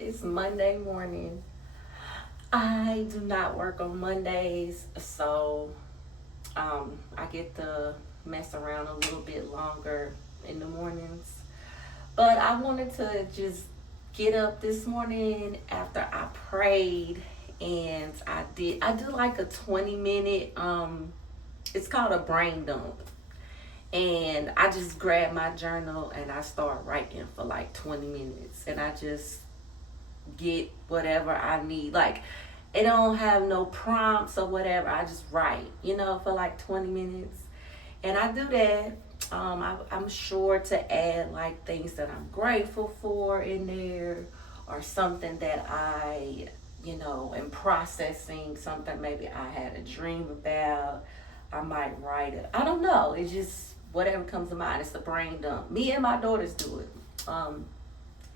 It's Monday morning. I do not work on Mondays, so I get to mess around a little bit longer in the mornings. But I wanted to just get up this morning after I prayed, and I do like a 20 minute it's called a brain dump. And I just grab my journal and I start writing for like 20 minutes, and I just get whatever I need. Like, it don't have no prompts or whatever. I just write, for like 20 minutes. And I do that. I'm sure to add like things that I'm grateful for in there, or something that am processing, something maybe I had a dream about. I might write it. I don't know. It's just whatever comes to mind. It's the brain dump. Me and my daughters do it.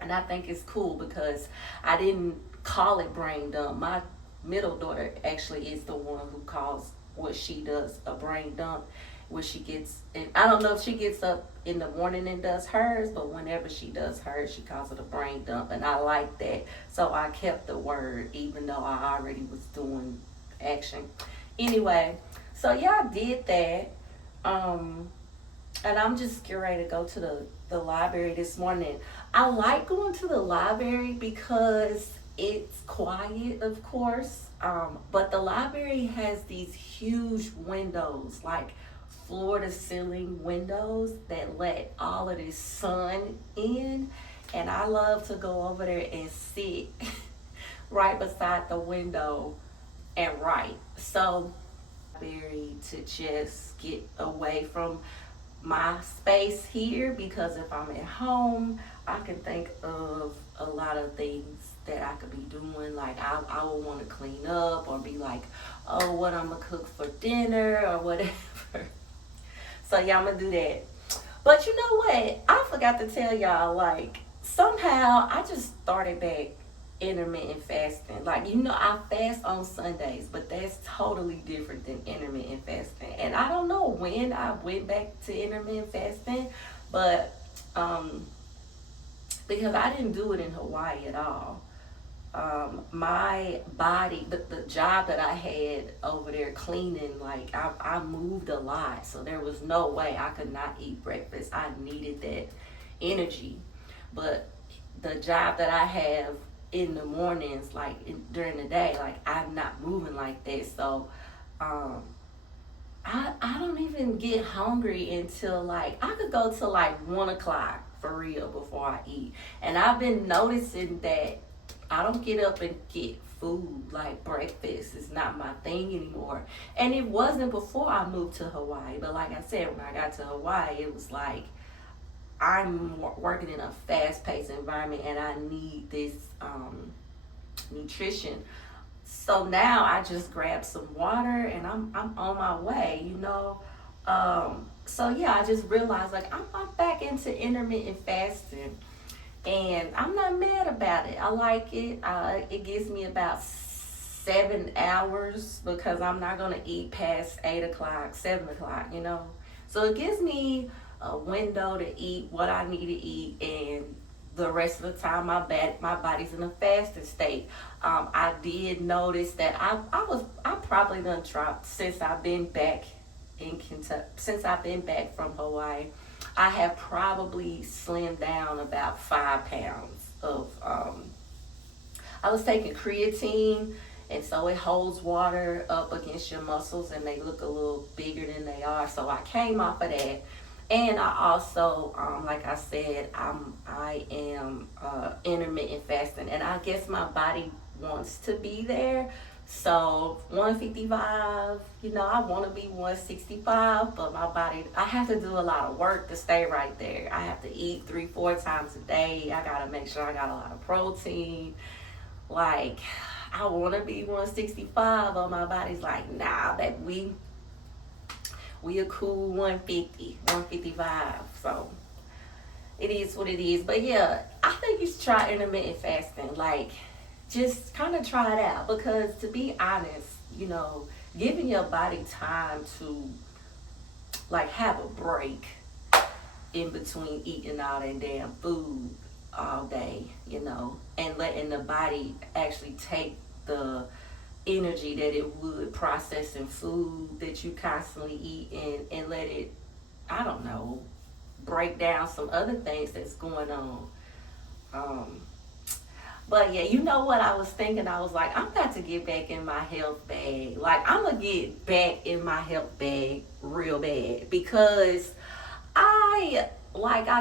And I think it's cool because I didn't call it brain dump. My middle daughter actually is the one who calls what she does a brain dump, where she gets, and I don't know if she gets up in the morning and does hers, but whenever she does hers, she calls it a brain dump, and I like that. So I kept the word, even though I already was doing action. Anyway, so yeah, I did that. Um, and I'm just getting ready to go to the library this morning. I like going to the library because it's quiet, of course, but the library has these huge windows, like floor to ceiling windows that let all of this sun in. And I love to go over there and sit right beside the window and write. So, library to just get away from my space here, because if I'm at home, I can think of a lot of things that I could be doing. Like, I would want to clean up or be like, oh, what I'm gonna cook for dinner or whatever. So yeah, I'm gonna do that. But you know what? I forgot to tell y'all, like, somehow I just started back intermittent fasting. Like, I fast on Sundays, but that's totally different than intermittent fasting. And I don't know when I went back to intermittent fasting, but because I didn't do it in Hawaii at all. My body, the job that I had over there cleaning, like, I moved a lot, so there was no way I could not eat breakfast. I needed that energy. But the job that I have in the mornings, like during the day, like, I'm not moving like that. So um, I don't even get hungry until, like, I could go to like 1 o'clock for real before I eat. And I've been noticing that I don't get up and get food. Like, breakfast is not my thing anymore. And it wasn't before I moved to Hawaii. But like I said, when I got to Hawaii, it was like I'm working in a fast-paced environment, and I need this nutrition. So now I just grab some water and I'm on my way. So yeah, I just realized, like, I'm back into intermittent fasting, and I'm not mad about it. I like it. It gives me about 7 hours, because I'm not gonna eat past 8 o'clock, 7 o'clock. So it gives me a window to eat what I need to eat, and the rest of the time my body's in a fasting state. I did notice that I probably done dropped since I've been back in Kentucky, since I've been back from Hawaii. I have probably slimmed down about 5 pounds of. I was taking creatine, and so it holds water up against your muscles, and they look a little bigger than they are. So I came off of that. And I also, like I said, I am intermittent fasting, and I guess my body wants to be there. So 155, I want to be 165, but my body, I have to do a lot of work to stay right there. I have to eat 3, 4 times a day. I gotta make sure I got a lot of protein. Like, I want to be 165, but my body's like, nah, that we a cool 150, 155. So it is what it is. But yeah, I think you should try intermittent fasting. Like, just kind of try it out, because to be honest, giving your body time to, like, have a break in between eating all that damn food all day, and letting the body actually take the energy that it would processing food that you constantly eat and let it, I don't know, break down some other things that's going on. Um, but yeah, you know what I was thinking? I was like, I'm about to get back in my health bag. Like, I'm going to get back in my health bag real bad because I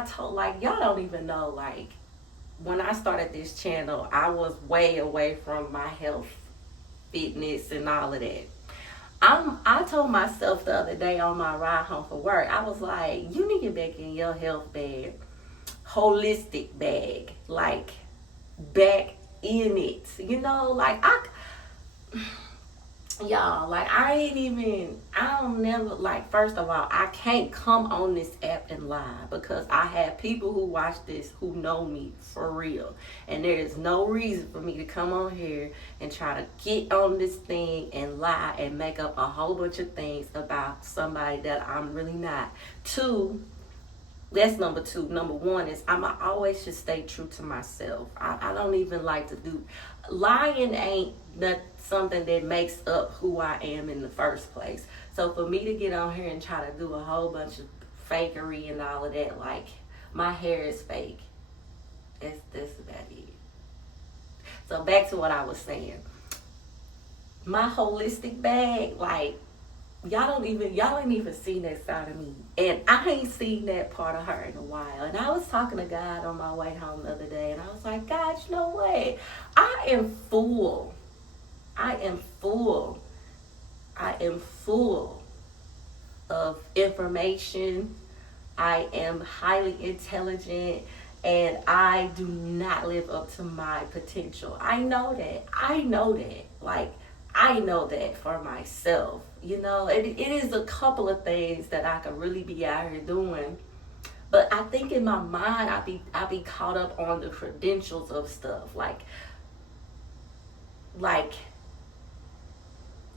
told, like, y'all don't even know, like, when I started this channel, I was way away from my health, fitness, and all of that. I told myself the other day on my ride home from work, I was like, you need to get back in your health bag, holistic bag, like back in it. Like y'all, like I don't never, like, first of all, I can't come on this app and lie because I have people who watch this who know me for real. And there is no reason for me to come on here and try to get on this thing and lie and make up a whole bunch of things about somebody that I'm really not. That's number two. Number one is I always should stay true to myself. I don't even like to do, lying ain't not something that makes up who I am in the first place. So for me to get on here and try to do a whole bunch of fakery and all of that, like my hair is fake. That's about it. So back to what I was saying. My holistic bag, like, y'all ain't even seen that side of me, and I ain't seen that part of her in a while. And I was talking to God on my way home the other day, and I was like, God, you know what? I am full. I am full. I am full of information. I am highly intelligent, and I do not live up to my potential. I know that. Like, I know that for myself. It is a couple of things that I could really be out here doing. But I think in my mind, I be caught up on the credentials of stuff. Like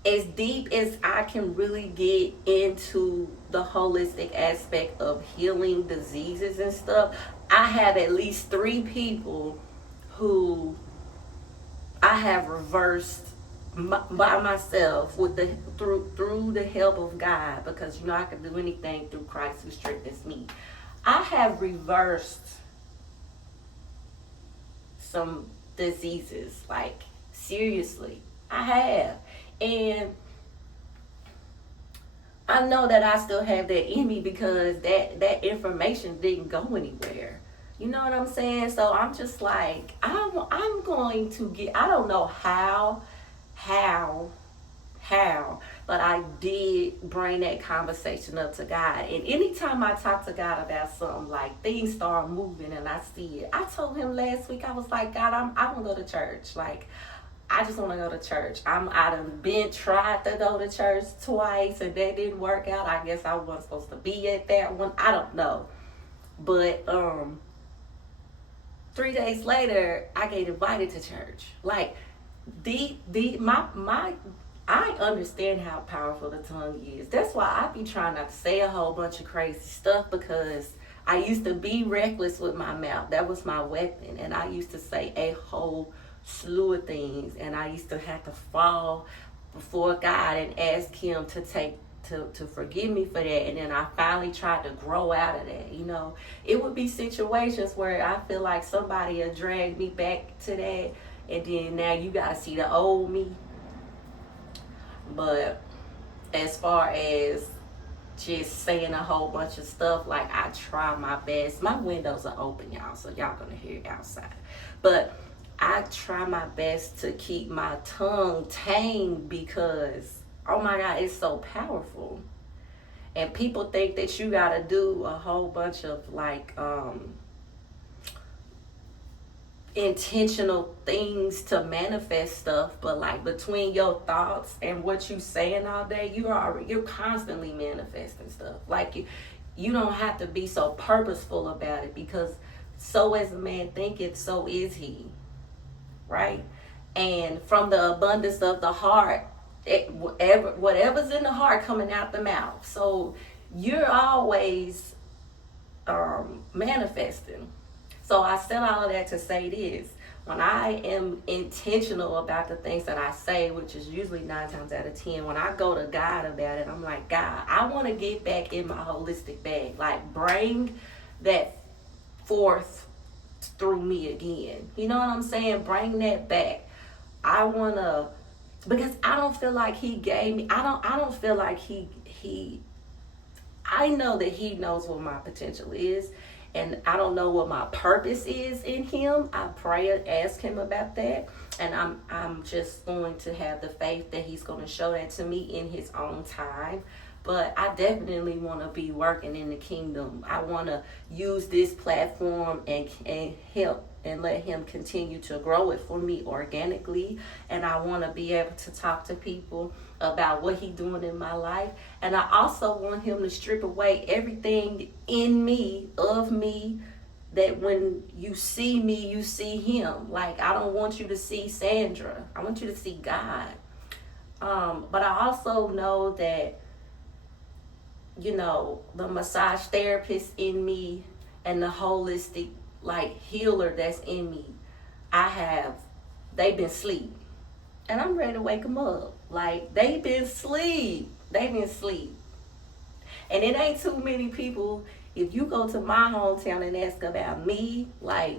as deep as I can really get into the holistic aspect of healing diseases and stuff, I have at least 3 people who I have reversed by myself with through the help of God, because I can do anything through Christ who strengthens me. I have reversed some diseases, like, seriously, I have. And I know that I still have that in me because that information didn't go anywhere. You know what I'm saying? So I'm just like, I'm going to get, I don't know how, but I did bring that conversation up to God. And anytime I talk to God about something, like, things start moving and I see it. I told him last week, I was like, God, I want to go to church. Like, I just want to go to church. I done tried to go to church twice and that didn't work out. I guess I wasn't supposed to be at that one. I don't know. But 3 days later, I get invited to church. Like, I understand how powerful the tongue is. That's why I be trying not to say a whole bunch of crazy stuff, because I used to be reckless with my mouth. That was my weapon. And I used to say a whole slew of things. And I used to have to fall before God and ask him to forgive me for that. And then I finally tried to grow out of that. It would be situations where I feel like somebody will drag me back to that. And then now you got to see the old me. But as far as just saying a whole bunch of stuff, like, I try my best. My windows are open, y'all, so y'all gonna hear it outside. But I try my best to keep my tongue tame because, oh my God, it's so powerful. And people think that you gotta do a whole bunch of, like, intentional things to manifest stuff, but, like, between your thoughts and what you saying all day, you're constantly manifesting stuff. Like, you don't have to be so purposeful about it, because so as a man thinketh, so is he, right? And from the abundance of the heart, whatever's in the heart coming out the mouth. So you're always manifesting. So I said all of that to say this. When I am intentional about the things that I say, which is usually 9 times out of 10, when I go to God about it, I'm like, God, I want to get back in my holistic bag. Like, bring that forth through me again. You know what I'm saying? Bring that back. I want to, because I don't feel like he gave me, I don't feel like I know that he knows what my potential is, and I don't know what my purpose is in him. I pray and ask him about that, and I'm just going to have the faith that he's going to show that to me in his own time. But I definitely want to be working in the kingdom. I want to use this platform and help and let him continue to grow it for me organically. And I want to be able to talk to people about what he's doing in my life. And I also want him to strip away everything in me, of me, that when you see me, you see him. Like, I don't want you to see Sandra. I want you to see God. But I also know that, you know, the massage therapist in me and the holistic, like, healer that's in me, they've been asleep. And I'm ready to wake them up. Like, they've been asleep. And it ain't too many people. If you go to my hometown and ask about me, like,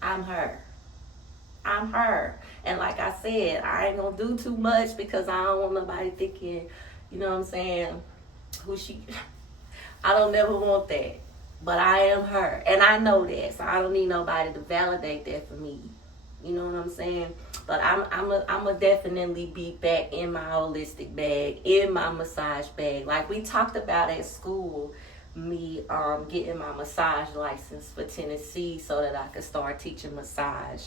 I'm her. And like I said, I ain't gonna do too much because I don't want nobody thinking, you know what I'm saying, I don't never want that. But I am her. And I know that. So I don't need nobody to validate that for me. You know what I'm saying? But I'm a definitely be back in my holistic bag, in my massage bag. Like we talked about at school, me getting my massage license for Tennessee so that I could start teaching massage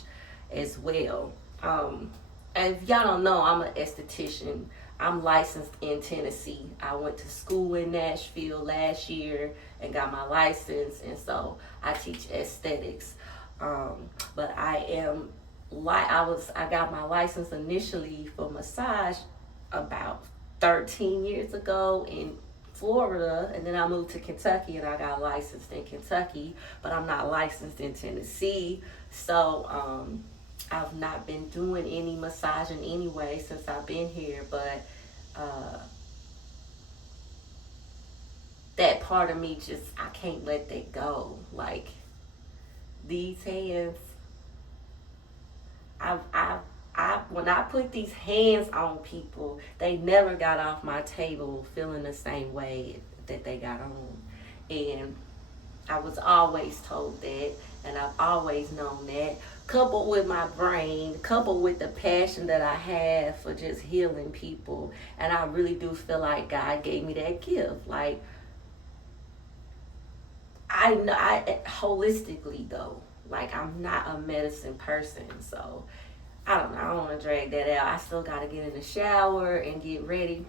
as well. And if y'all don't know, I'm an esthetician. I'm licensed in Tennessee. I went to school in Nashville last year and got my license, and so I teach aesthetics. But I got my license initially for massage about 13 years ago in Florida, and then I moved to Kentucky and I got licensed in Kentucky, but I'm not licensed in Tennessee. So I've not been doing any massaging anyway since I've been here, but that part of me just, I can't let that go. Like, these hands, when I put these hands on people, they never got off my table feeling the same way that they got on. And I was always told that, and I've always known that, coupled with my brain, coupled with the passion that I have for just healing people. And I really do feel like God gave me that gift. Like, I know, holistically though, like, I'm not a medicine person, so I don't know, I don't want to drag that out. I still got to get in the shower and get ready.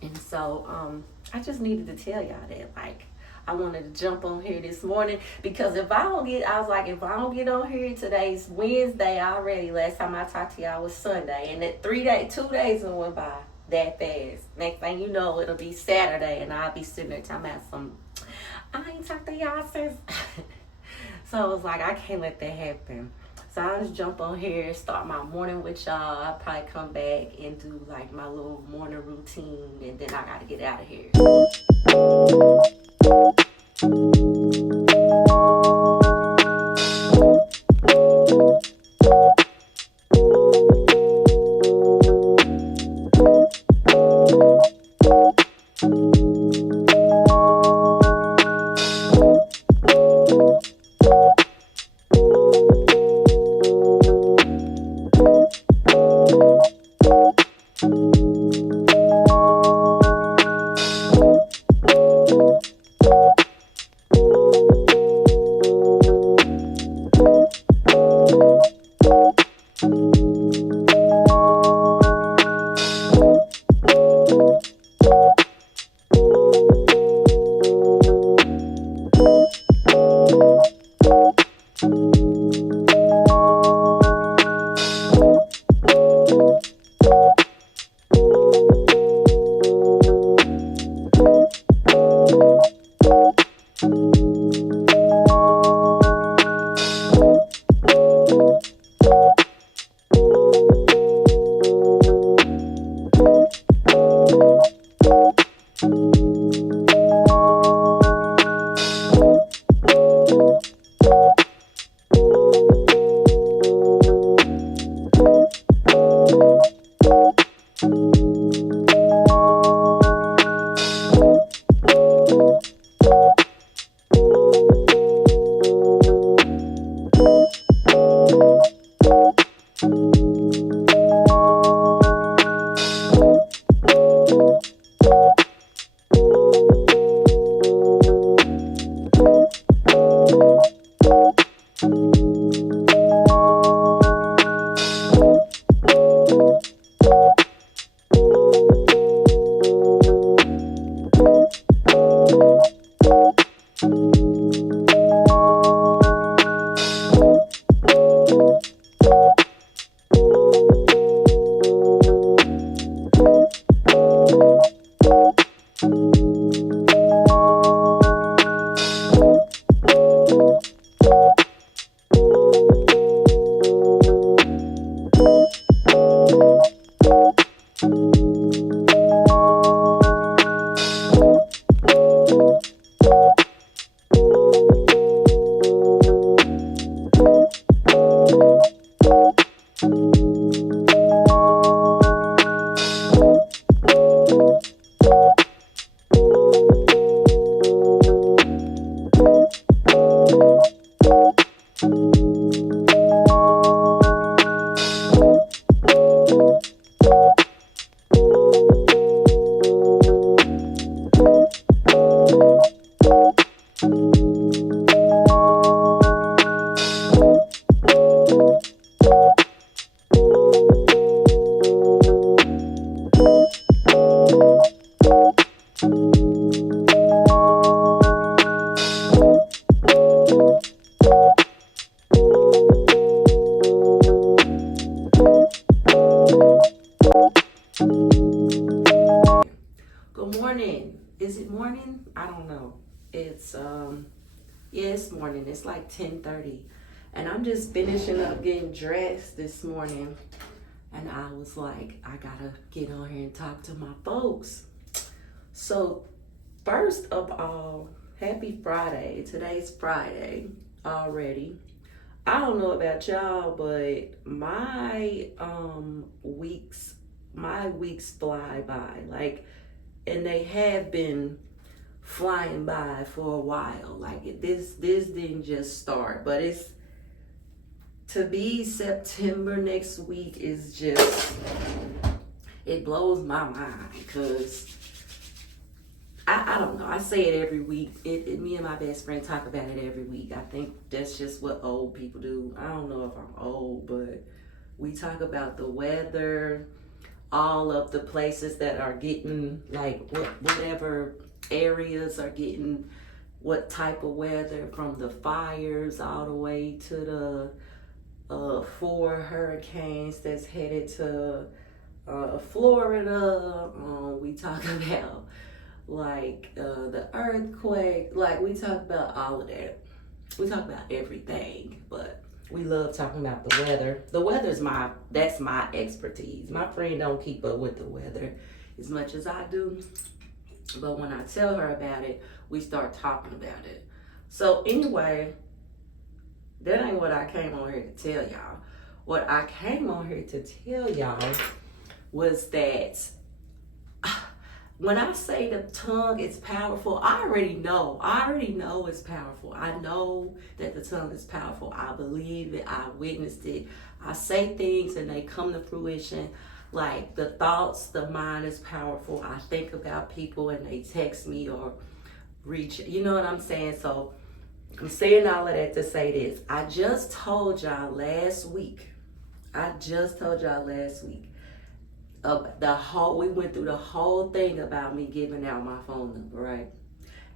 And so I just needed to tell y'all that, like, I wanted to jump on here this morning because if I don't get on here, today's Wednesday already. Last time I talked to y'all was Sunday, and that 2 days went by that fast. Next thing you know, it'll be Saturday, and I'll be sitting there talking about I ain't talked to y'all since. So I was like, I can't let that happen. So I'll just jump on here, start my morning with y'all. I'll probably come back and do like my little morning routine, and then I gotta get out of here. Good morning. Is it morning? I don't know. It's yeah, it's morning. It's like 10:30. And I'm just finishing up getting dressed this morning. And I was like, I gotta get on here and talk to my folks. So first of all, happy Friday. Today's Friday already. I don't know about y'all, but my weeks fly by. Like, and they have been flying by for a while. Like this didn't just start, but it's to be September next week is just, it blows my mind because I don't know. I say it every week. Me and my best friend talk about it every week. I think that's just what old people do. I don't know if I'm old, but we talk about the weather, all of the places that are getting, like, whatever areas are getting what type of weather, from the fires all the way to the 4 hurricanes that's headed to Florida. We talk about like the earthquake. Like, we talk about all of that. We talk about everything, but we love talking about the weather. The weather's that's my expertise. My friend don't keep up with the weather as much as I do, but when I tell her about it, we start talking about it. So anyway, that ain't what I came on here to tell y'all. What I came on here to tell y'all was that when I say the tongue is powerful, I already know it's powerful. I know that the tongue is powerful. I believe it. I witnessed it. I say things and they come to fruition. Like, the thoughts, the mind is powerful. I think about people and they text me or reach, you know what I'm saying? So I'm saying all of that to say this. I just told y'all last week. We went through the whole thing about me giving out my phone number, right?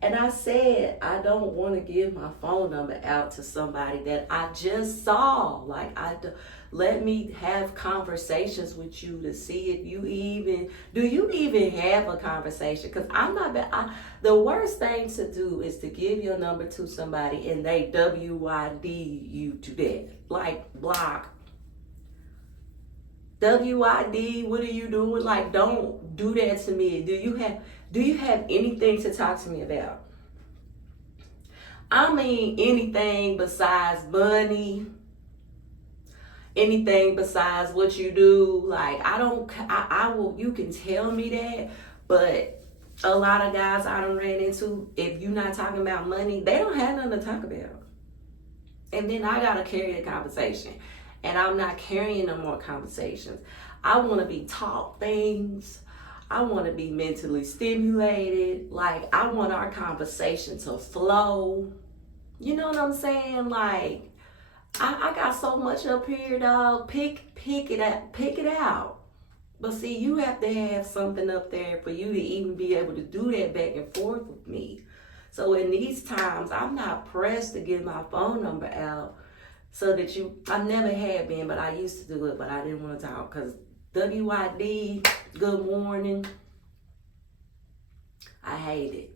And I said, I don't want to give my phone number out to somebody that I just saw. Like, let me have conversations with you to see if you even have a conversation. Because I'm not bad. The worst thing to do is to give your number to somebody and they WYD you to death. Like, block. WID, what are you doing? Like, don't do that to me. Do you have anything to talk to me about? I mean, anything besides money, anything besides what you do. Like, I will, you can tell me that, but a lot of guys I done ran into, if you're not talking about money, they don't have nothing to talk about. And then I gotta carry the conversation. And I'm not carrying no more conversations. I want to be taught things. I want to be mentally stimulated. Like, I want our conversation to flow. You know what I'm saying? Like, I got so much up here, dog. Pick it out. But see, you have to have something up there for you to even be able to do that back and forth with me. So in these times, I'm not pressed to give my phone number out. So that I never had been, but I used to do it, but I didn't want to talk because WID, good morning, I hate it.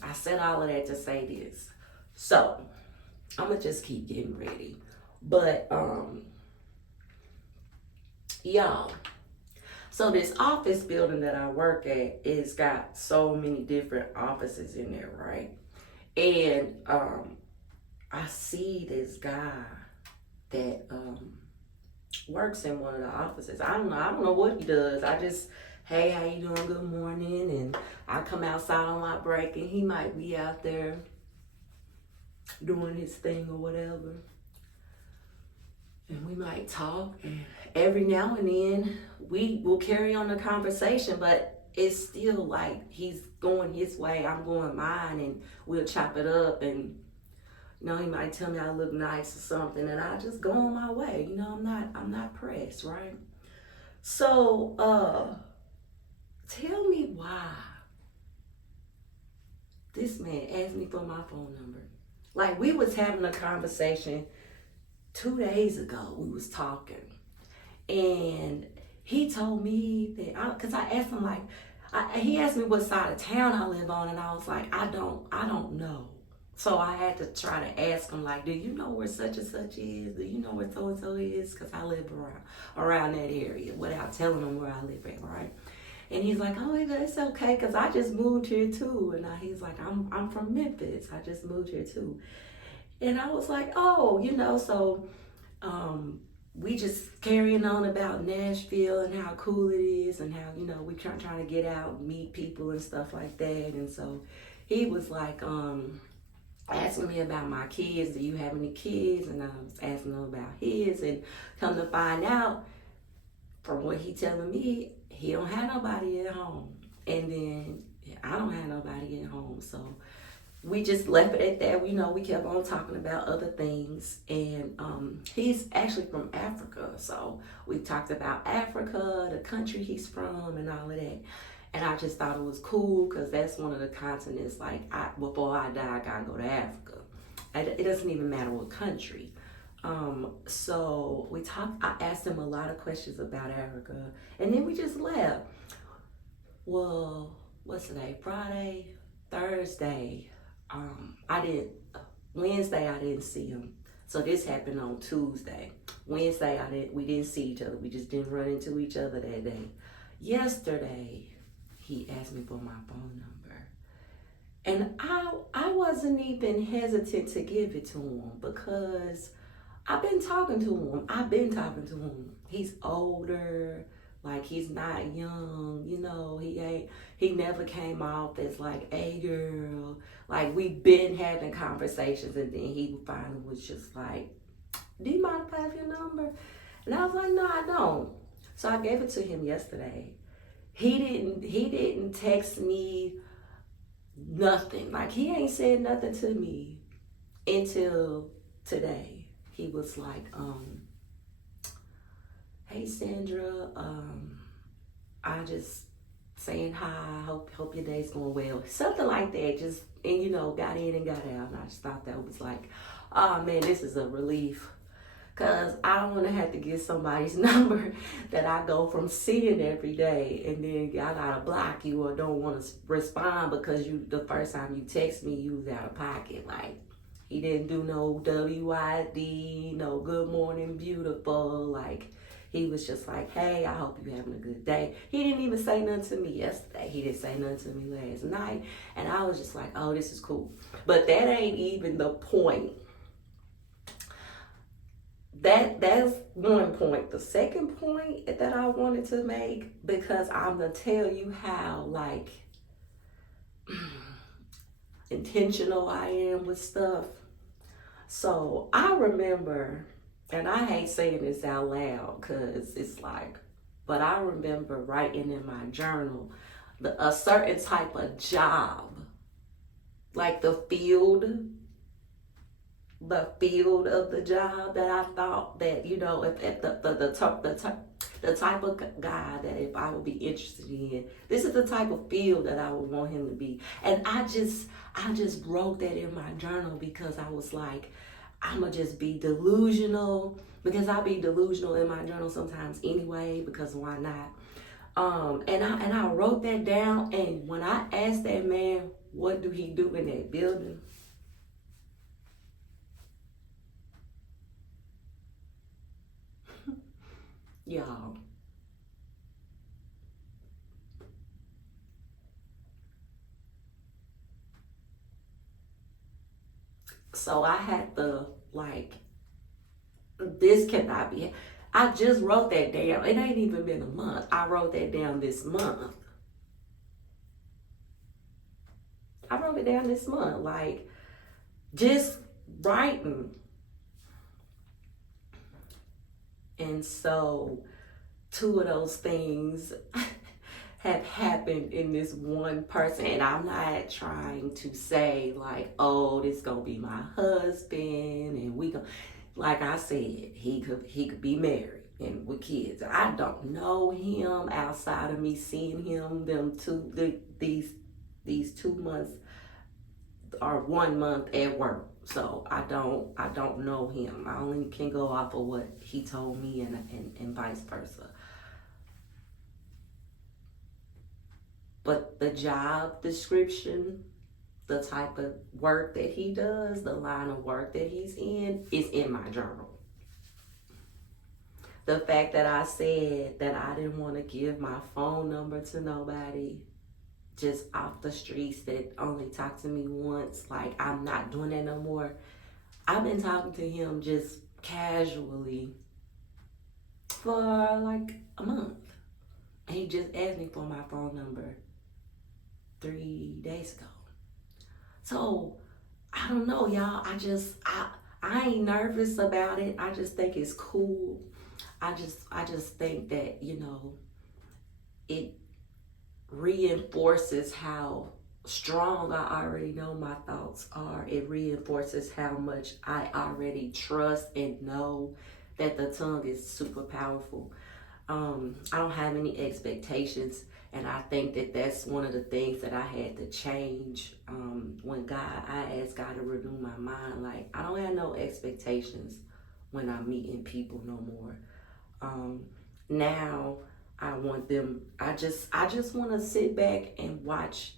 I said all of that to say this. So, I'm going to just keep getting ready. But, y'all, So this office building that I work at, it's got so many different offices in there, right? And I see this guy that works in one of the offices. I don't know what he does. I just, hey, how you doing? Good morning. And I come outside on my break, and he might be out there doing his thing or whatever. And we might talk, and every now and then we will carry on the conversation, but it's still like he's going his way, I'm going mine, and we'll chop it up. And he might tell me I look nice or something, and I just go on my way. I'm not pressed, right? So tell me why this man asked me for my phone number. Like, we was having a conversation 2 days ago. We was talking, and he told me that, because I asked him, like, he asked me what side of town I live on, and I was like, I don't know. So I had to try to ask him, like, do you know where such and such is? Do you know where so and so is? Because I live around that area, without telling him where I live at, right? And he's like, oh, it's okay, because I just moved here too. And he's like, I'm from Memphis. I just moved here too. And I was like, oh, so we just carrying on about Nashville and how cool it is, and how, we trying to get out and meet people and stuff like that. And so he was like, asking me about my kids. Do you have any kids? And I was asking him about his, and come to find out, from what he telling me, he don't have nobody at home. And then I don't have nobody at home. So we just left it at that. We kept on talking about other things. And he's actually from Africa. So we talked about Africa, the country he's from, and all of that. And I just thought it was cool, because that's one of the continents, like, before I die, I gotta go to Africa. It doesn't even matter what country. So we talked. I asked him a lot of questions about Africa, and then we just left. Well, what's today? Friday, Thursday. Wednesday I didn't see him. So this happened on Tuesday. Wednesday we didn't see each other. We just didn't run into each other that day. Yesterday, he asked me for my phone number. And I wasn't even hesitant to give it to him, because I've been talking to him. He's older, like, he's not young, he never came off as like a girl. Like, we've been having conversations, and then he finally was just like, do you mind if I have your number? And I was like, no, I don't. So I gave it to him yesterday. He didn't text me nothing. Like, he ain't said nothing to me until today. He was like, hey Sandra, I just saying hi, hope your day's going well. Something like that. Just, and got in and got out. And I just thought that was like, oh man, this is a relief. Because I don't want to have to get somebody's number that I go from seeing every day, and then I got to block you or don't want to respond because the first time you text me, you was out of pocket. Like, he didn't do no WID, no good morning, beautiful. Like, he was just like, hey, I hope you're having a good day. He didn't even say nothing to me yesterday. He didn't say nothing to me last night. And I was just like, oh, this is cool. But that ain't even the point. That's one point. The second point that I wanted to make, because I'm gonna tell you how, like, intentional I am with stuff. So I remember, and I hate saying this out loud because it's like, but I remember writing in my journal a certain type of job, like the field of the job, that I thought that, if the type of guy that if I would be interested in, this is the type of field that I would want him to be. And I just wrote that in my journal, because I was like, I'ma just be delusional, because I'll be delusional in my journal sometimes anyway, because why not? And I wrote that down, and when I asked that man, what do he do in that building? Y'all, So I had to, like, this cannot be. I just wrote that down. It ain't even been a month. I wrote that down this month. I wrote it down this month. Like, just writing. And so, two of those things have happened in this one person. And I'm not trying to say, like, oh, this gonna be my husband and we go. Like I said, he could be married and with kids. I don't know him outside of me seeing him these 2 months or 1 month at work. So I don't know him. I only can go off of what he told me and vice versa. But the job description, the type of work that he does, the line of work that he's in, is in my journal. The fact that I said that I didn't want to give my phone number to nobody just off the streets that only talk to me once, like, I'm not doing that no more. I've been talking to him just casually for like a month. He just asked me for my phone number 3 days ago. So I don't know, y'all. I ain't nervous about it. I just think it's cool. I just think that, it reinforces how strong I already know my thoughts are. It reinforces how much I already trust and know that the tongue is super powerful. I don't have any expectations, and I think that that's one of the things that I had to change when I asked God to renew my mind. Like, I don't have no expectations when I'm meeting people no more. Now I want them. I just want to sit back and watch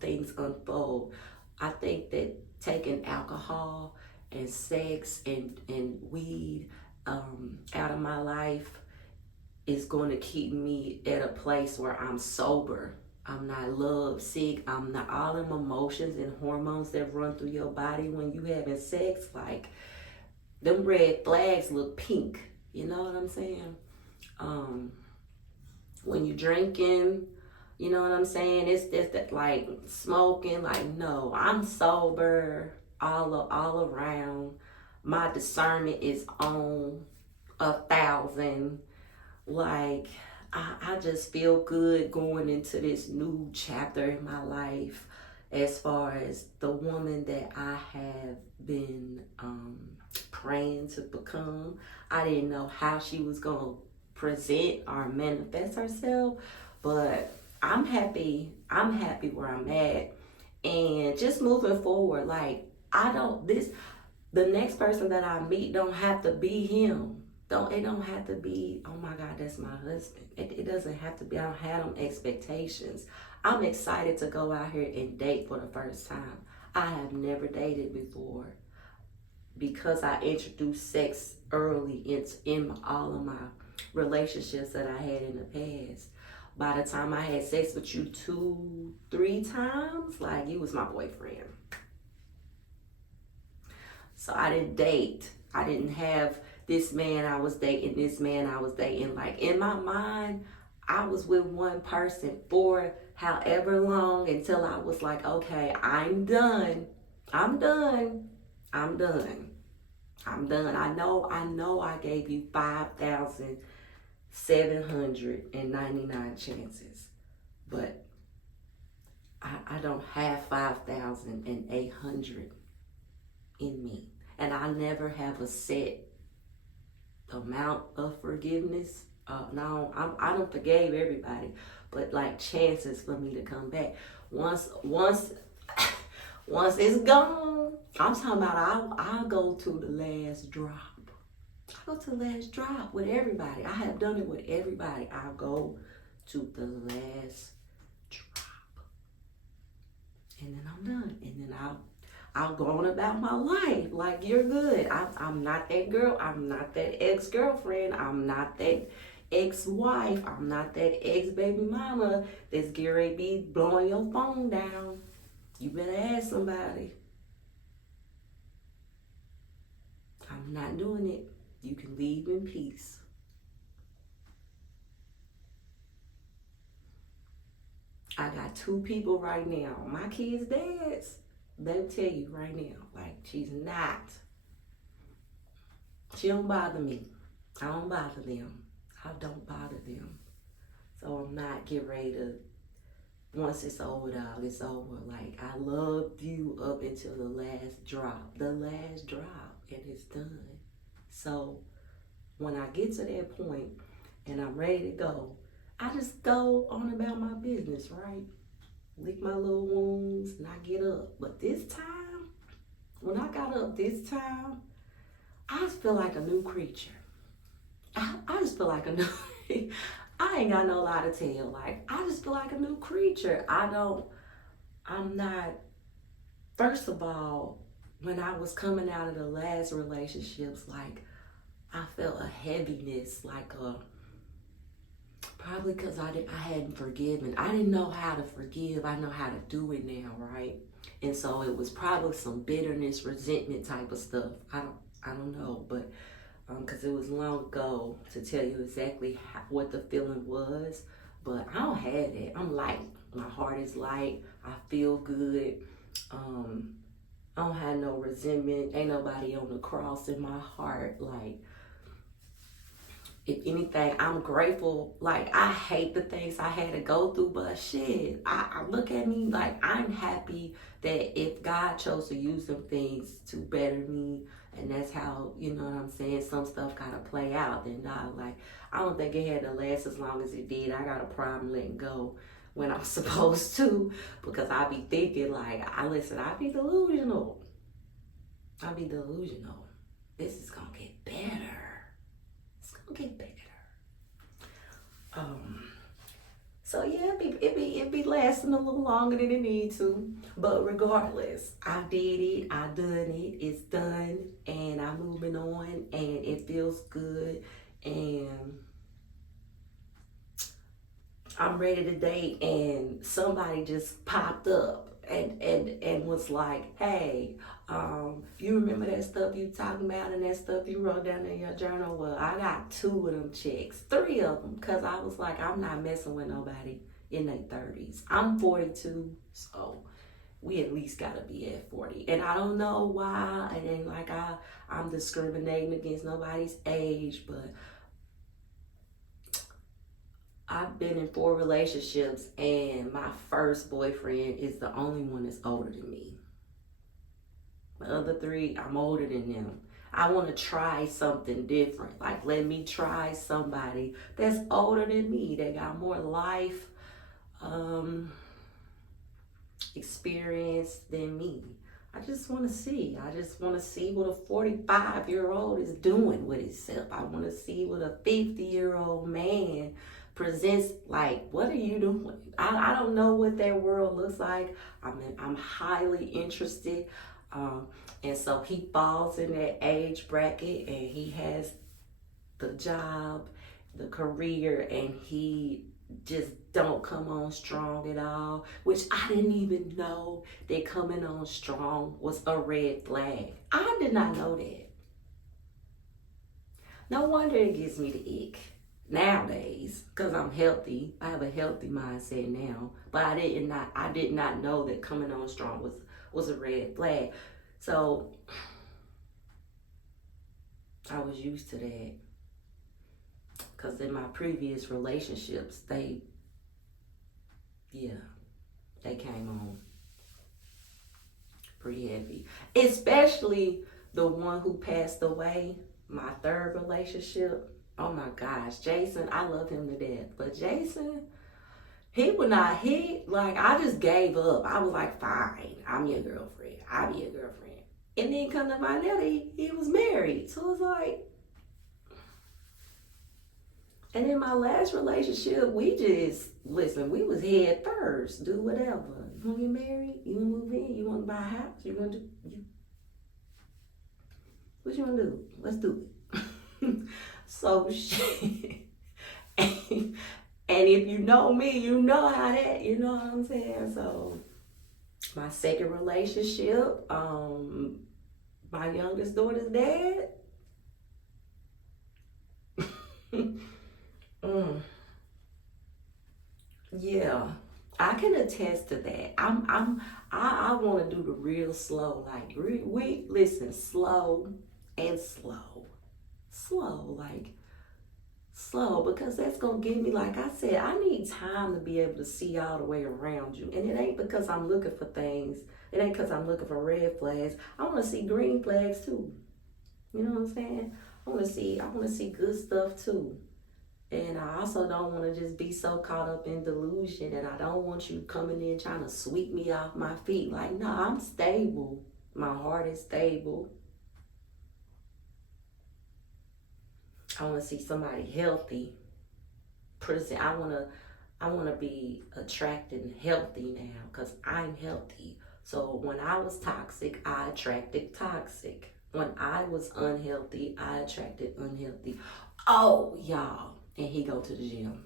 things unfold. I think that taking alcohol and sex and weed out of my life is going to keep me at a place where I'm sober. I'm not love sick. I'm not all them emotions and hormones that run through your body when you having sex. Like, them red flags look pink. You know what I'm saying? When you drinking, you know what I'm saying? It's just that, like, smoking. Like, no, I'm sober all around. My discernment is on 1,000. Like, I just feel good going into this new chapter in my life as far as the woman that I have been praying to become. I didn't know how she was going to present or manifest herself, but I'm happy where I'm at. And just moving forward, like, the next person that I meet don't have to be him. It don't have to be, oh my God, that's my husband. It doesn't have to be. I don't have them expectations. I'm excited to go out here and date for the first time. I have never dated before because I introduced sex early in all of my relationships that I had in the past. By the time I had sex with you 2-3 times, like, you was my boyfriend. So I didn't date. I didn't have this man I was dating, this man I was dating. Like, in my mind, I was with one person for however long until I was like, okay, I'm done. I'm done. I'm done. I'm done. I know I gave you 5,799 chances, but I don't have 5,800 in me. And I never have a set amount of forgiveness. No, I don't forgave everybody, but, like, chances for me to come back. Once it's gone, I'm talking about I'll go to the last drop. I go to the last drop with everybody. I have done it with everybody. I'll go to the last drop, and then I'm done, and then I'll go on about my life. Like, you're good. I'm not that girl. I'm not that ex-girlfriend. I'm not that ex-wife. I'm not that ex-baby mama that's getting ready to be blowing your phone down. You better ask somebody. I'm not doing it. You can leave in peace. I got 2 people right now. My kids' dads, they'll tell you right now, like, she don't bother me. I don't bother them. I don't bother them. So I'm not getting ready to, once it's over, dog, it's over. Like, I loved you up until the last drop. And it's done. So when I get to that point and I'm ready to go, I just go on about my business, right? Lick my little wounds and I get up. But this time, when I got up this time, I just feel like a new creature. I just feel like a new, I ain't got no lie to tell. Like, I just feel like a new creature. I'm not, first of all, when I was coming out of the last relationships, like, I felt a heaviness, probably because I hadn't forgiven. I didn't know how to forgive. I know how to do it now, right? And so it was probably some bitterness, resentment type of stuff. I don't know, but because it was long ago to tell you exactly what the feeling was. But I don't have that. I'm light. My heart is light. I feel good. I don't have no resentment. Ain't nobody on the cross in my heart. Like, if anything, I'm grateful. Like, I hate the things I had to go through, but shit, I look at me like I'm happy that if God chose to use some things to better me, and that's how, you know what I'm saying, some stuff gotta play out, then God, like, I don't think it had to last as long as it did. I got a problem letting go when I'm supposed to, because I be thinking like, I be delusional. This is gonna get better. It's gonna get better. So yeah, it be lasting a little longer than it needs to. But regardless, I did it, I done it, it's done, and I'm moving on, and it feels good, and I'm ready to date. And somebody just popped up and was like, hey, you remember that stuff you talking about and that stuff you wrote down in your journal? Well, I got 2 of them chicks, 3 of them, because I was like, I'm not messing with nobody in their 30s. I'm 42, so we at least gotta be at 40. And I don't know why, it ain't like I'm discriminating against nobody's age, but I've been in 4 relationships, and my first boyfriend is the only one that's older than me. The other 3, I'm older than them. I want to try something different. Like, let me try somebody that's older than me, that got more life experience than me. I just want to see. What a 45-year-old is doing with himself. I want to see what a 50-year-old man presents. Like, what are you doing? I don't know what that world looks like. I'm highly interested. And so he falls in that age bracket, and he has the job, the career, and he just don't come on strong at all, which I didn't even know that coming on strong was a red flag. I did not know that. No wonder it gives me the ick nowadays, because I'm healthy. I have a healthy mindset now, but I did not know that coming on strong was a red flag. So I was used to that, because in my previous relationships, they came on pretty heavy. Especially the one who passed away, my 3rd relationship. Oh my gosh, Jason, I love him to death. But Jason, I just gave up. I was like, fine, I'm your girlfriend. I'll be your girlfriend. And then come to find out he was married. So it's like, and in my last relationship, we was head first, do whatever. You want to get married? You want to move in? You want to buy a house? What you want to do? Let's do it. So shit. And if you know me, you know how that, you know what I'm saying? So my 2nd relationship, my youngest daughter's dad, Mm, yeah, I can attest to that. I want to do the real slow, like we listen, slow and slow, like slow, because that's gonna give me, like I said, I need time to be able to see all the way around you, and it ain't because I'm looking for things. It ain't because I'm looking for red flags. I want to see green flags too. You know what I'm saying? I want to see good stuff too. And I also don't want to just be so caught up in delusion, and I don't want you coming in trying to sweep me off my feet. Like, no, I'm stable. My heart is stable. I want to see somebody healthy. Present. I want to be attracted and healthy now because I'm healthy. So when I was toxic, I attracted toxic. When I was unhealthy, I attracted unhealthy. Oh, y'all. And he go to the gym.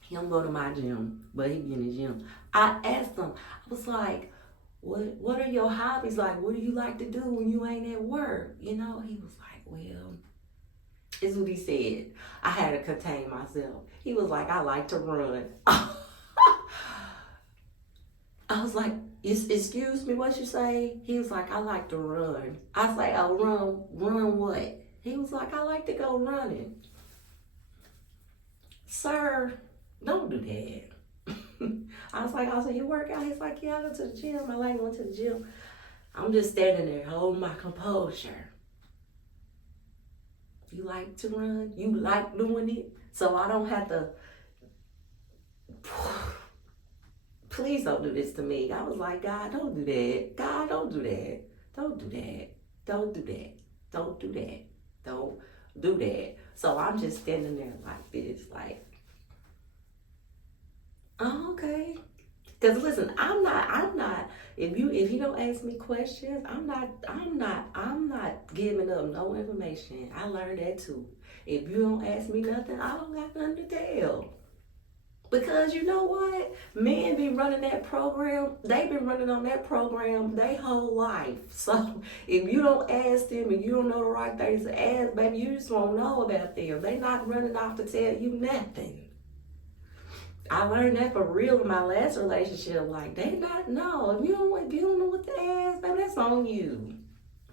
He don't go to my gym, but he be in the gym. I asked him, I was like, what are your hobbies? Like, what do you like to do when you ain't at work? You know, he was like, well, this is what he said. I had to contain myself. He was like, I like to run. I was like, excuse me, what you say? He was like, I like to run. I was like, oh, run what? He was like, I like to go running. Sir, don't do that. I was like, you work out? He's like, yeah, I go to the gym. I like going to the gym. I'm just standing there holding my composure. You like to run? You like doing it? So I don't have to, please don't do this to me. I was like, God, don't do that. God, don't do that. Don't do that. Don't do that. Don't do that. Don't do that. So I'm just standing there like this, like, oh, okay. Because listen, I'm not, if you don't ask me questions, I'm not giving up no information. I learned that too. If you don't ask me nothing, I don't got nothing to tell. Because you know what? Men be running that program. They've been running on that program their whole life. So if you don't ask them and you don't know the right things to ask, baby, you just won't know about them. They not running off to tell you nothing. I learned that for real in my last relationship. Like, they not know. If you don't know what to ask, baby, that's on you.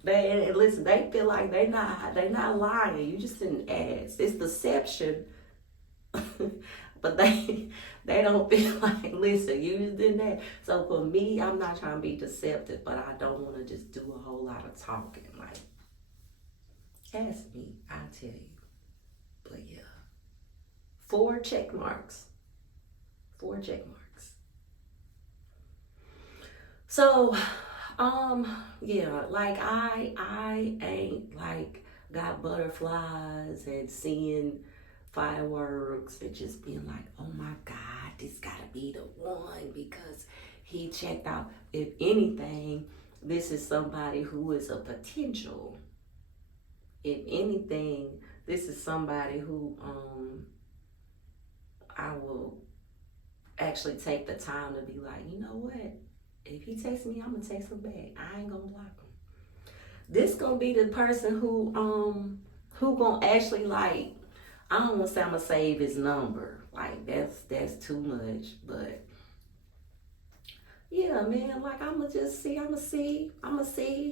They listen, they feel like they not lying. You just didn't ask. It's deception. But they don't feel like, listen, you just didn't ask. So for me, I'm not trying to be deceptive, but I don't want to just do a whole lot of talking. Like, ask me, I'll tell you. But yeah. 4 check marks. 4 check marks. So, yeah, like I ain't like got butterflies and seeing fireworks and just being like, oh my God, this gotta be the one because he checked out. If anything, this is somebody who is a potential. If anything, this is somebody who I will actually take the time to be like, you know what? If he texts me, I'm gonna text him back. I ain't gonna block him. This gonna be the person who gonna actually, like, I don't wanna say I'm gonna save his number. Like, that's too much. But yeah, man, like I'm gonna see.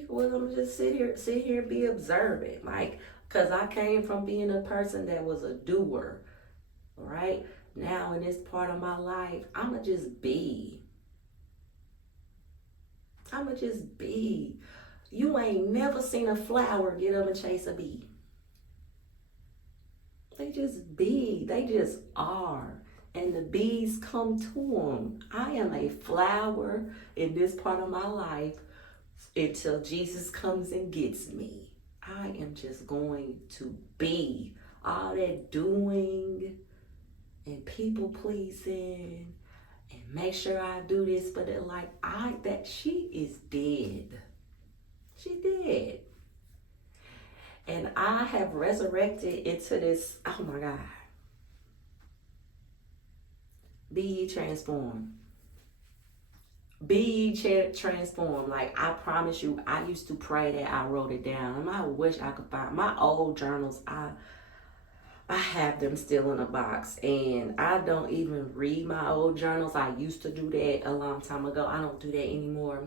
Well, I'm gonna just sit here, be observant. Like, cause I came from being a person that was a doer. Right? Now in this part of my life, I'ma just be. You ain't never seen a flower get up and chase a bee. They just be. They just are. And the bees come to them. I am a flower in this part of my life until Jesus comes and gets me. I am just going to be. All that doing and people pleasing and make sure I do this, but they're like, she is dead. She dead. And I have resurrected into this, oh my God. Be ye transformed. Be ye transformed. Like, I promise you, I used to pray that. I wrote it down. And I wish I could find my old journals. I have them still in a box, and I don't even read my old journals. I used to do that a long time ago. I don't do that anymore,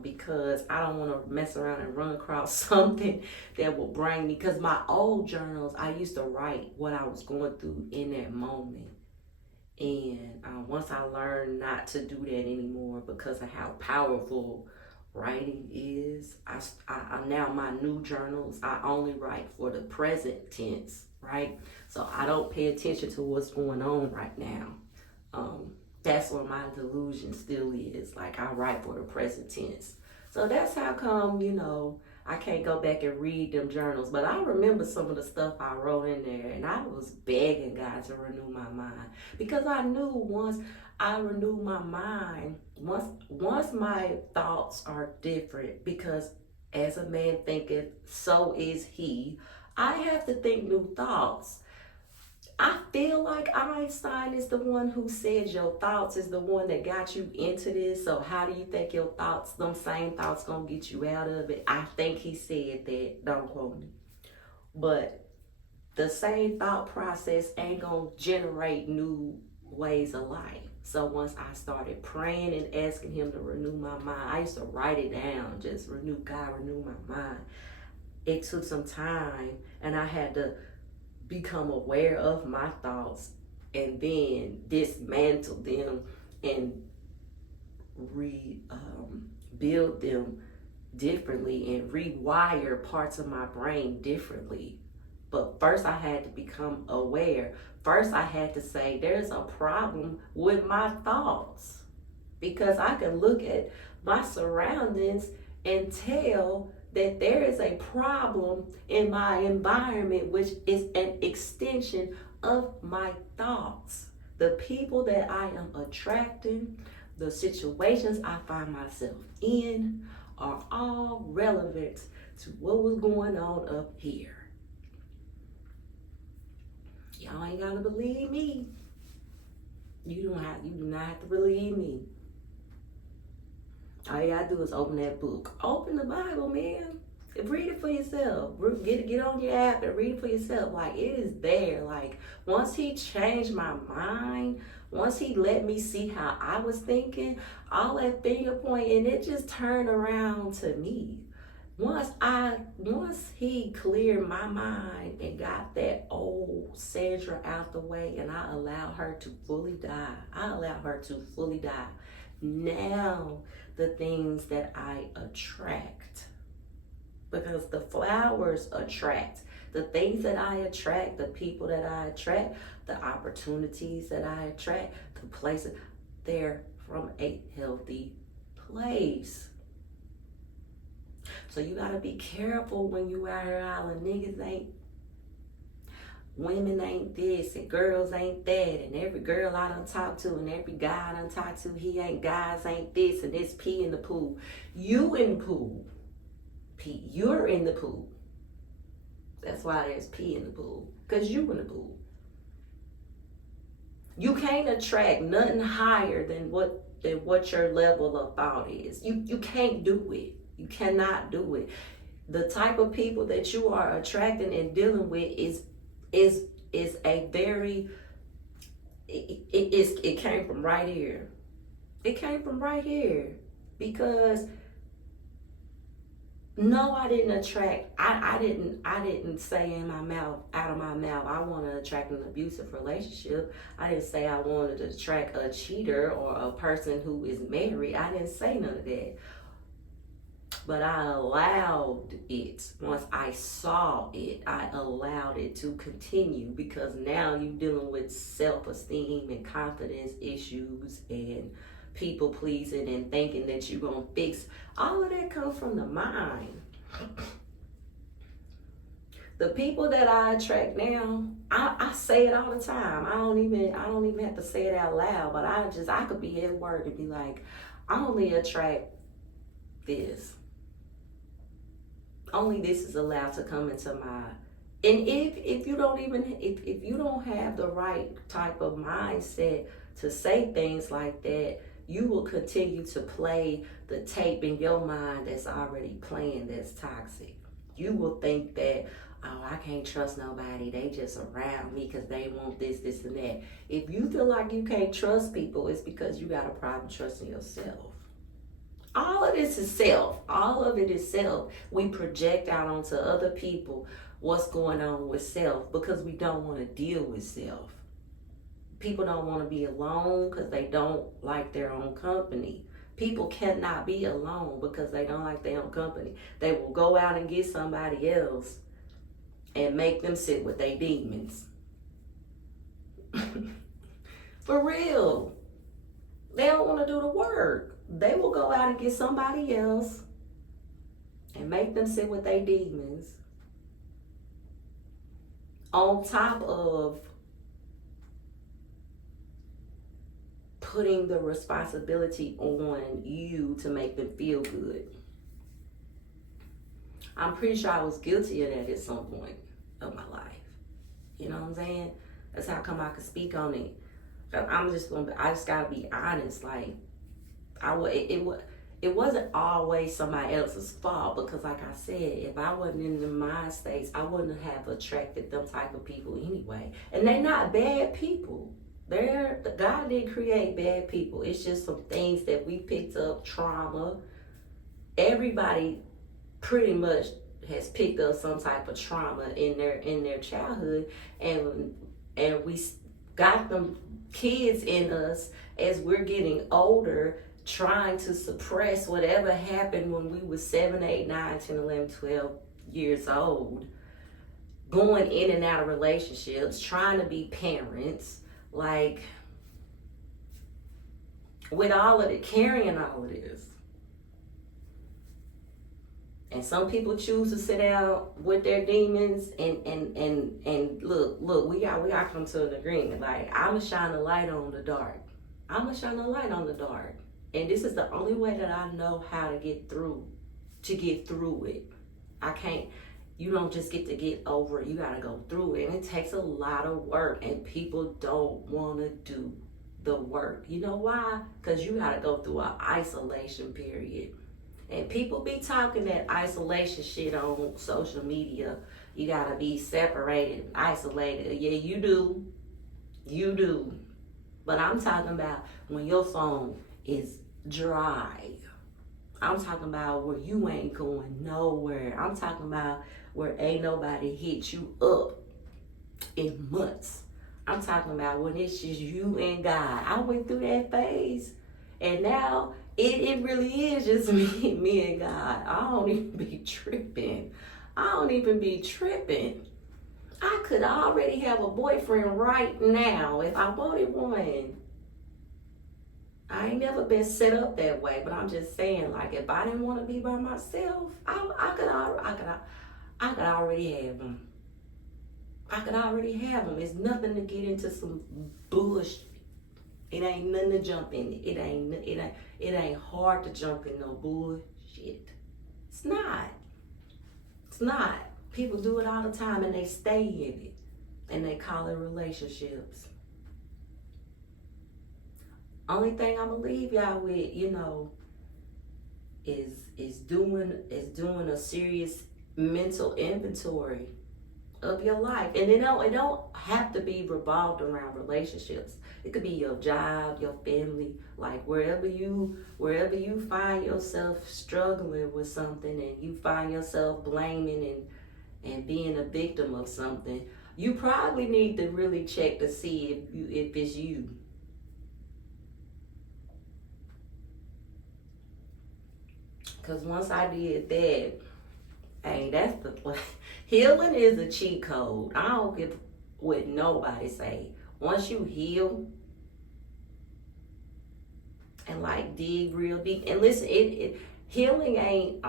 because I don't want to mess around and run across something that will bring me. Because my old journals, I used to write what I was going through in that moment. And once I learned not to do that anymore because of how powerful writing is, I now my new journals, I only write for the present tense, right? So I don't pay attention to what's going on right now. That's where my delusion still is. Like, I write for the present tense. So that's how come, I can't go back and read them journals. But I remember some of the stuff I wrote in there, and I was begging God to renew my mind. Because I knew once I renew my mind, once my thoughts are different, because as a man thinketh, so is he, I have to think new thoughts. I feel like Einstein is the one who said your thoughts is the one that got you into this. So how do you think your thoughts, them same thoughts, gonna get you out of it? I think he said that. Don't quote me. But the same thought process ain't gonna generate new ways of life. So once I started praying and asking him to renew my mind, I used to write it down, just renew my mind. It took some time, and I had to become aware of my thoughts and then dismantle them and rebuild them differently and rewire parts of my brain differently. But first I had to become aware. First I had to say there's a problem with my thoughts, because I can look at my surroundings and tell that there is a problem in my environment, which is an extension of my thoughts. The people that I am attracting, the situations I find myself in, are all relevant to what was going on up here. Y'all ain't gotta believe me. You do not have to believe me. All you gotta do is open that book. Open the Bible, man. Read it for yourself. Get on your app and read it for yourself. Like, it is there. Like, once he changed my mind, once he let me see how I was thinking, all that finger pointing, it just turned around to me. Once he cleared my mind and got that old Sandra out the way, and I allowed her to fully die. Now the things that I attract, because the flowers attract, the things that I attract, the people that I attract, the opportunities that I attract, the places, they're from a healthy place. So you gotta be careful when you out here hollering, women ain't this, and girls ain't that, and every girl I done talked to and every guy I done talked to, guys ain't this, and it's pee in the pool. You in the pool. Pee, you're in the pool. That's why there's pee in the pool, because you in the pool. You can't attract nothing higher than what your level of thought is. You can't do it. You cannot do it. The type of people that you are attracting and dealing with is a very, it came from right here. It came from right here, because no, I didn't attract. I didn't say out of my mouth, I want to attract an abusive relationship. I didn't say I wanted to attract a cheater or a person who is married. I didn't say none of that. But I allowed it. Once I saw it, I allowed it to continue, because now you're dealing with self-esteem and confidence issues and people pleasing and thinking that you're going to fix. All of that comes from the mind. The people that I attract now, I say it all the time. I don't even have to say it out loud, but I could be at work and be like, I only attract this. Only this is allowed to come into my, and if you don't have the right type of mindset to say things like that, you will continue to play the tape in your mind that's already playing, that's toxic. You will think that, oh, I can't trust nobody. They just around me because they want this, this, and that. If you feel like you can't trust people, it's because you got a problem trusting yourself. All of this is self. All of it is self. We project out onto other people what's going on with self because we don't want to deal with self. People don't want to be alone because they don't like their own company. People cannot be alone because they don't like their own company. They will go out and get somebody else and make them sit with their demons. For real. They don't want to do the work. They will go out and get somebody else and make them sit with their demons on top of putting the responsibility on you to make them feel good. I'm pretty sure I was guilty of that at some point of my life. You know what I'm saying? That's how come I could speak on it. I just gotta be honest. Like, it wasn't always somebody else's fault because, like I said, if I wasn't in the mind states, I wouldn't have attracted them type of people anyway. And they're not bad people. God didn't create bad people. It's just some things that we picked up, trauma. Everybody pretty much has picked up some type of trauma in their childhood, and we got them kids in us as we're getting older, trying to suppress whatever happened when we were 7, 8, 9, 10, 11, 12 years old, going in and out of relationships, trying to be parents, like, with all of it, carrying all of this. And some people choose to sit out with their demons and look, we got come to an agreement. Like, I'ma shine a light on the dark. I'ma shine a light on the dark. And this is the only way that I know how to get through it. I can't, you don't just get over it. You gotta go through it. And it takes a lot of work, and people don't wanna do the work. You know why? Because you gotta go through an isolation period. And people be talking that isolation shit on social media. You gotta be separated, isolated. Yeah, you do. You do. But I'm talking about when your phone is dry. I'm talking about where you ain't going nowhere. I'm talking about where ain't nobody hit you up in months. I'm talking about when it's just you and God. I went through that phase, and now it really is just me and God. I don't even be tripping. I could already have a boyfriend right now if I wanted one. I ain't never been set up that way, but I'm just saying, like, if I didn't want to be by myself, I could already have them. I could already have them. It's nothing to get into some bullshit. It ain't nothing to jump in. It ain't hard to jump in no bullshit. It's not. People do it all the time and they stay in it, and they call it relationships. Only thing I'm gonna leave y'all with, is doing a serious mental inventory of your life. And it don't have to be revolved around relationships. It could be your job, your family, like wherever you find yourself struggling with something, and you find yourself blaming and being a victim of something, you probably need to really check to see if it's you. Because once I did that, hey, that's the play. Healing is a cheat code. I don't give what nobody say. Once you heal and like dig real deep, and listen, healing ain't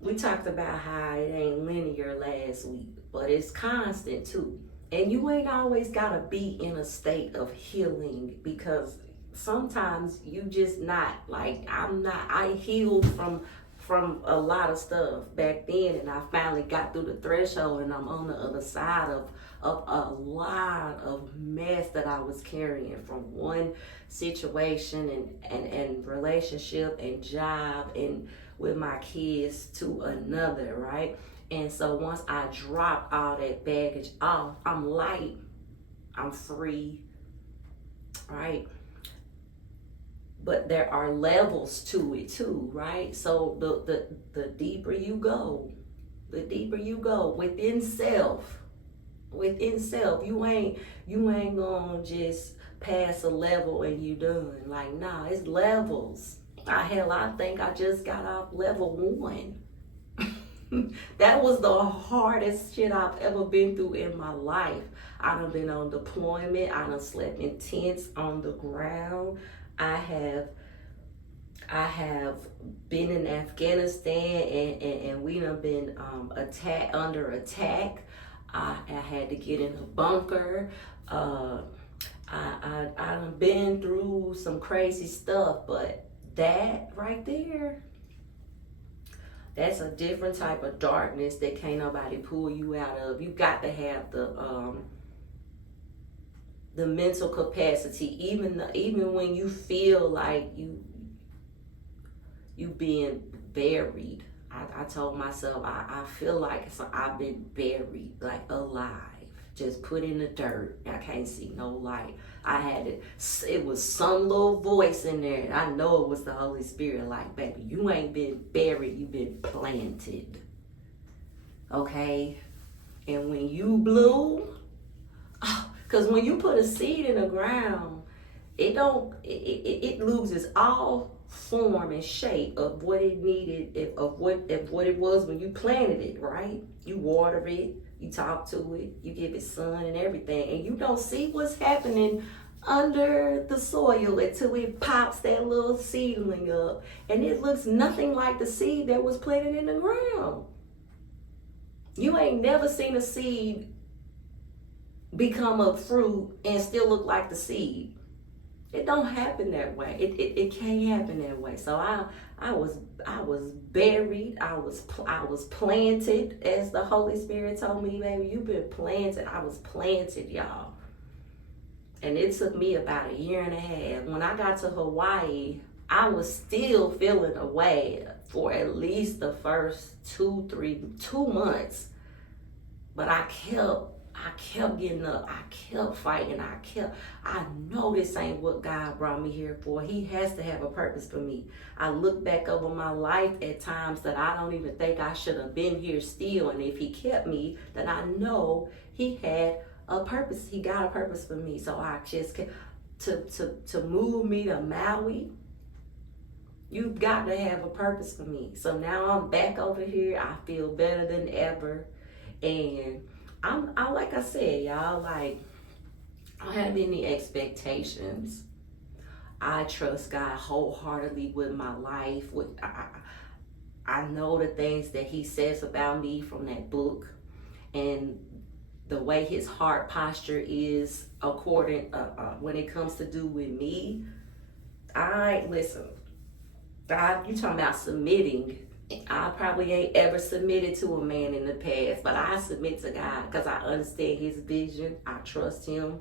we talked about how it ain't linear last week, but it's constant too. And you ain't always gotta be in a state of healing, because sometimes you just not. Like, I healed from a lot of stuff back then, and I finally got through the threshold, and I'm on the other side of a lot of mess that I was carrying from one situation and relationship and job and with my kids to another, right? And so once I drop all that baggage off, I'm light, I'm free, right? But there are levels to it too, right? So the deeper you go, within self, you ain't gonna just pass a level and you done. Like, nah, it's levels. I think I just got off level 1. That was the hardest shit I've ever been through in my life. I done been on deployment. I done slept in tents on the ground. I have been in Afghanistan and we done been under attack. I had to get in a bunker. I done been through some crazy stuff, but that right there, that's a different type of darkness that can't nobody pull you out of. You got to have the mental capacity, even when you feel like you being buried. I told myself I feel like I've been buried, like alive, just put in the dirt. I can't see no light. It was some little voice in there. I know it was the Holy Spirit, like, baby, you ain't been buried, you been planted. Okay? And when you bloom, because when you put a seed in the ground, it loses all form and shape of what it needed, of what it was when you planted it, right? You water it, you talk to it, you give it sun and everything, and you don't see what's happening under the soil until it pops that little seedling up, and it looks nothing like the seed that was planted in the ground. You ain't never seen a seed become a fruit and still look like the seed. It don't happen that way. It can't happen that way. So I was buried. I was planted, as the Holy Spirit told me, baby, you've been planted. I was planted, y'all. And it took me about 1.5 years. When I got to Hawaii, I was still feeling away for at least the first 2 months. But I kept getting up. I kept fighting. I know this ain't what God brought me here for. He has to have a purpose for me. I look back over my life at times that I don't even think I should have been here still. And if he kept me, then I know he had a purpose. He got a purpose for me. So I just to move me to Maui, you've got to have a purpose for me. So now I'm back over here. I feel better than ever. And I like I said, y'all, like, I don't have any expectations. I trust God wholeheartedly with my life. I know the things that he says about me from that book, and the way his heart posture is according when it comes to do with me. Listen, God, you talking about submitting. I probably ain't ever submitted to a man in the past, but I submit to God because I understand his vision. I trust him,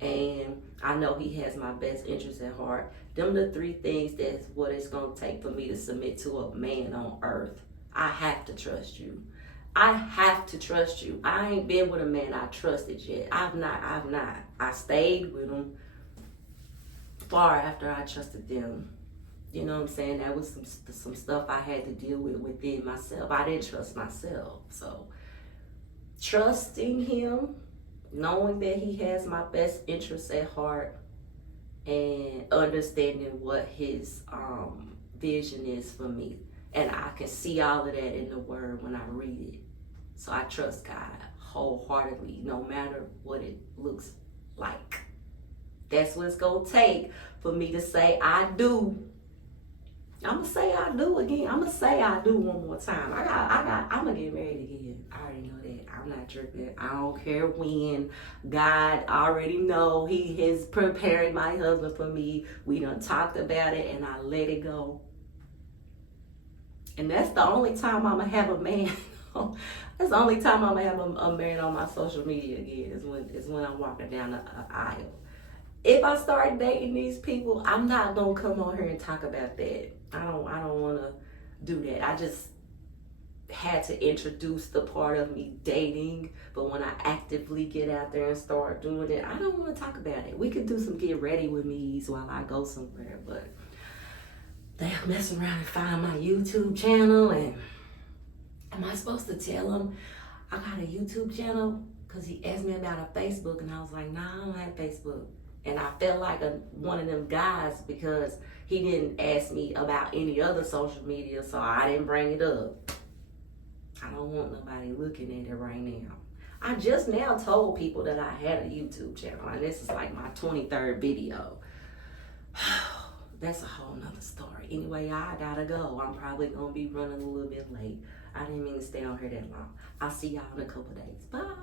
and I know he has my best interest at heart. Them the 3 things that's what it's going to take for me to submit to a man on earth. I have to trust you. I have to trust you. I ain't been with a man I trusted yet. I've not. I stayed with him far after I trusted them. You know what I'm saying? That was some stuff I had to deal with within myself. I didn't trust myself. So trusting him, knowing that he has my best interests at heart, and understanding what his vision is for me. And I can see all of that in the word when I read it. So I trust God wholeheartedly, no matter what it looks like. That's what it's going to take for me to say I do. I'm gonna say I do again. I'm gonna say I do one more time. I'm gonna get married again. I already know that. I'm not tripping. I don't care when. God already know he is preparing my husband for me. We done talked about it and I let it go. And that's the only time I'm gonna have a man. That's the only time I'm gonna have a man on my social media again is when I'm walking down the aisle. If I start dating these people, I'm not gonna come on here and talk about that. I don't wanna do that. I just had to introduce the part of me dating, but when I actively get out there and start doing it, I don't want to talk about it. We could do some get ready with me's while I go somewhere, but they mess around and find my YouTube channel, and am I supposed to tell them I got a YouTube channel? Because he asked me about a Facebook, and I was like, nah, I don't have Facebook. And I felt like one of them guys because he didn't ask me about any other social media, so I didn't bring it up. I don't want nobody looking at it right now. I just now told people that I had a YouTube channel, and this is like my 23rd video. That's a whole nother story. Anyway, I gotta go. I'm probably gonna be running a little bit late. I didn't mean to stay on here that long. I'll see y'all in a couple days. Bye.